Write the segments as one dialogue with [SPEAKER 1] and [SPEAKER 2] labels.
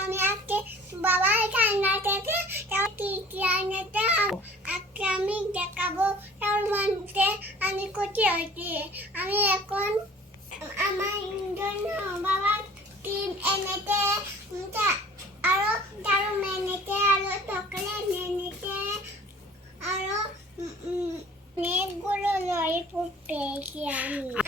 [SPEAKER 1] আমি আজকে বাবা ঠান্ডা থেকে টিচারটা আজকে আমি দেখাবো তার মধ্যে আমি কোচে হয়েছি। আমি এখন আমার জন্য বাবা টিম এনেতে আরও দারু এনেতে আরও চকলেট এনেতে আরও অনেকগুলো লরিপুর পেয়েছি আমি।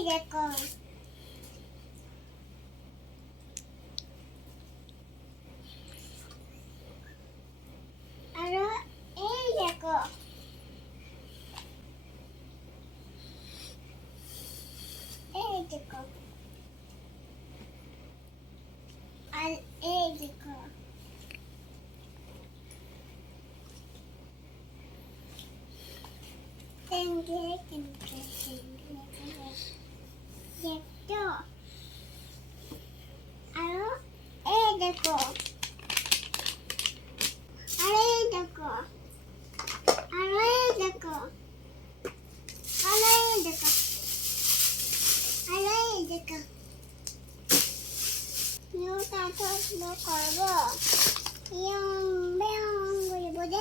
[SPEAKER 1] 入れ込む。あの、絵入れ込む。Thank you. 내고 아래에 내고 아래에 내고 아래에 내고 아래에 내고 누가 터지는 거고 이용 매운 거 입으래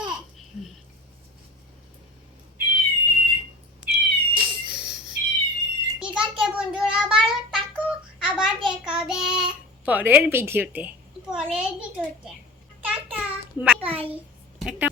[SPEAKER 1] 이가 때문에 누라 바로 닦고 아버지 거래
[SPEAKER 2] পরের ভিডিওতে
[SPEAKER 1] পরের ভিডিওতে টাটা. বাই
[SPEAKER 2] একটা